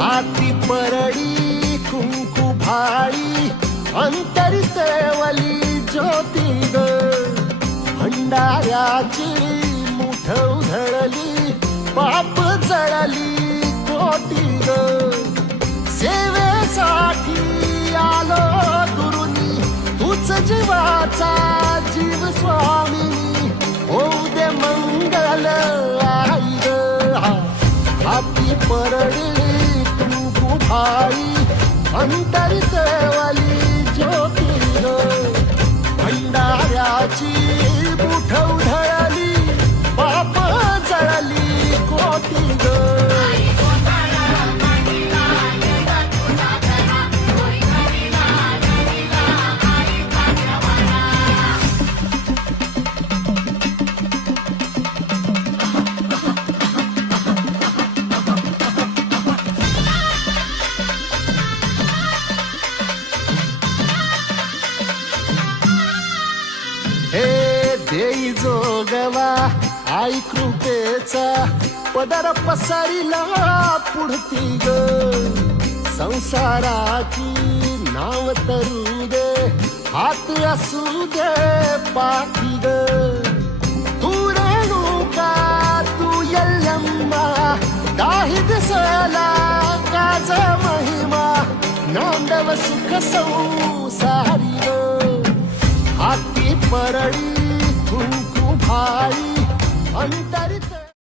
हाती परडी कुंकू भाळी अंतरी तेवली ज्योती ग भंडाऱ्याची मुठ उधळली पाप जळली कोटी ग सेवेसाठी आलो गुरुनी तूच जीवाचा जीव स्वामिनी होऊ दे मंगल आई ग हाती परडी कुंकू भाळी अंतरी तेवली ज्योती ग भंडाऱ्याची मुठ उधळली पाप जळली कोटी ग हे देई जोगवा आई कृपेचा पदर पसरिला पुढती ग संसाराची नाव तरू दे हात असू दे पाठी ग तू रेणुका तू यल्लम्मा काही दिसला काज महिमा नांदव सुख संसारी ग हाती परडी कुंकू भाई अंतरी